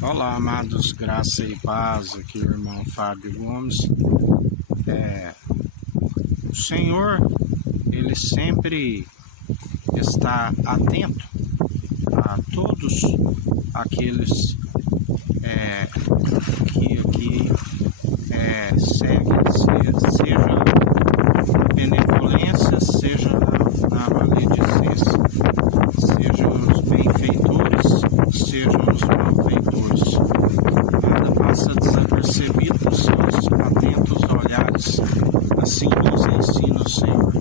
Olá, amados, graça e paz, aqui o irmão Fábio Gomes. O Senhor, Ele sempre está atento a todos aqueles que seguem, seja na benevolência, seja na maledicência, sejam os benfeitores, sejam os malfeitores. Nada passa desapercebido dos seus atentos olhares. Assim nos ensina o Senhor.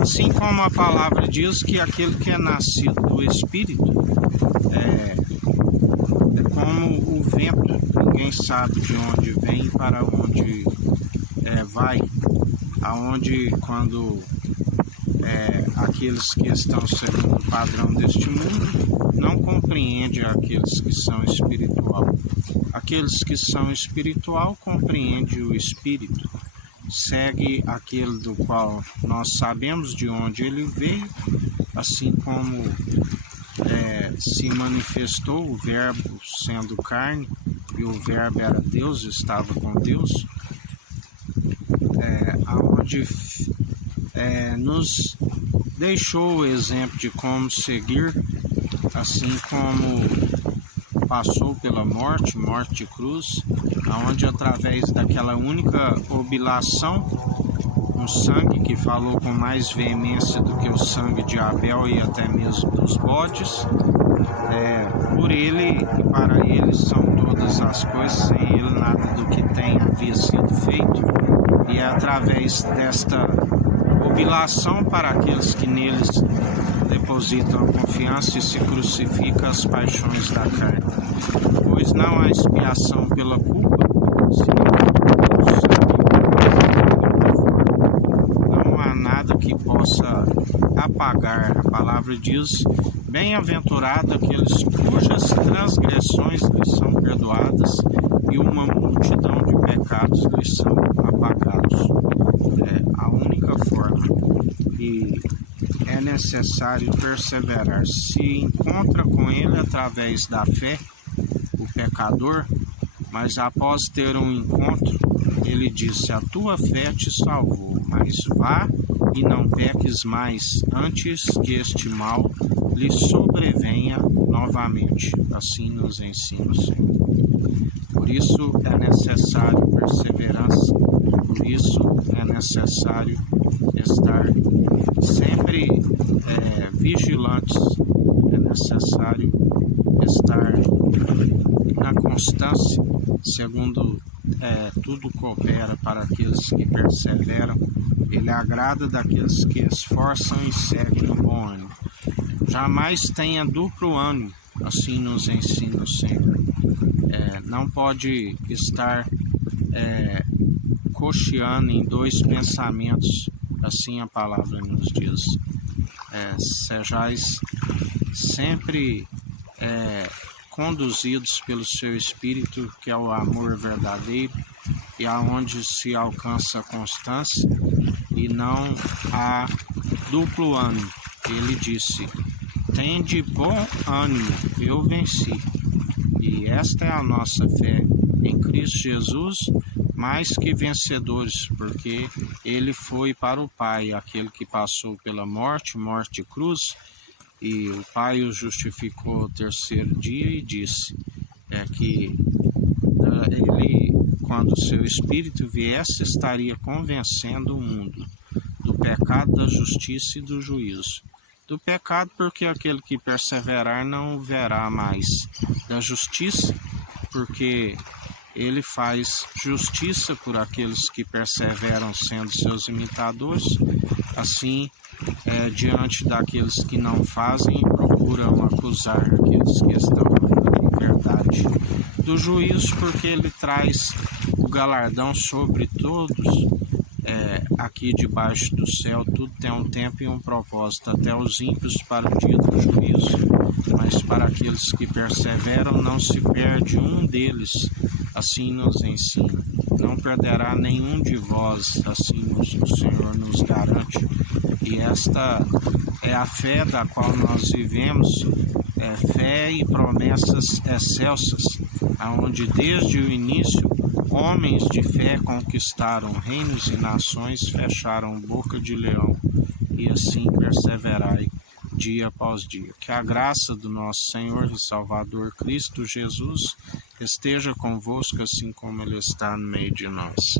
Assim como a palavra diz que aquele que é nascido do Espírito é como o vento, ninguém sabe de onde vem e para onde vai, aonde quando aqueles que estão segundo o padrão deste mundo não compreendem aqueles que são espiritual. Aqueles que são espiritual compreendem o Espírito, segue aquele do qual nós sabemos de onde ele veio, assim como se manifestou o Verbo sendo carne, e o Verbo era Deus, estava com Deus, aonde nos deixou o exemplo de como seguir, assim como passou pela morte de cruz, aonde através daquela única oblação, um sangue que falou com mais veemência do que o sangue de Abel e até mesmo dos bodes, por ele e para ele são todas as coisas, sem ele nada do que tem havia sido feito, e é através desta oblação para aqueles que neles depositam a confiança e se crucificam as paixões da carne. Pois não há expiação pela culpa, senão pelo sangue. Não há nada que possa apagar. A palavra diz: bem-aventurado aqueles cujas transgressões lhes são perdoadas e uma multidão de pecados lhes são apagados. É a única forma, e é necessário perseverar. Se encontra com ele através da fé, o pecador, mas após ter um encontro, ele disse: a tua fé te salvou, mas vá e não peques mais, antes que este mal lhe sobrevenha novamente. Assim nos ensina o Senhor. Por isso é necessário perseverança, por isso é necessário estar sempre vigilantes, é necessário estar na constância, segundo tudo coopera para aqueles que perseveram. Ele agrada daqueles que esforçam e seguem no bom ânimo. Jamais tenha duplo ânimo, assim nos ensina o Senhor. Não pode estar cocheando em dois pensamentos, assim a palavra nos diz. Sejais sempre conduzidos pelo seu Espírito, que é o amor verdadeiro, e aonde se alcança a constância, e não há duplo ânimo. Ele disse: tende bom ânimo, eu venci. E esta é a nossa fé em Cristo Jesus, mais que vencedores, porque ele foi para o Pai, aquele que passou pela morte de cruz, e o Pai o justificou ao terceiro dia e disse que ele, quando o seu Espírito viesse, estaria convencendo o mundo do pecado, da justiça e do juízo. Do pecado, porque aquele que perseverar não verá mais. Da justiça, porque ele faz justiça por aqueles que perseveram sendo seus imitadores. Assim, diante daqueles que não fazem, procuram acusar aqueles que estão em verdade. Do juízo, porque ele traz o galardão sobre todos. Aqui debaixo do céu tudo tem um tempo e um propósito, até os ímpios para o dia do juízo, mas para aqueles que perseveram não se perde um deles, assim nos ensina. Não perderá nenhum de vós, assim o Senhor nos garante, e esta é a fé da qual nós vivemos, é fé e promessas excelsas, aonde desde o início homens de fé conquistaram reinos e nações, fecharam boca de leão, e assim perseverai dia após dia. Que a graça do nosso Senhor e Salvador Cristo Jesus esteja convosco, assim como Ele está no meio de nós.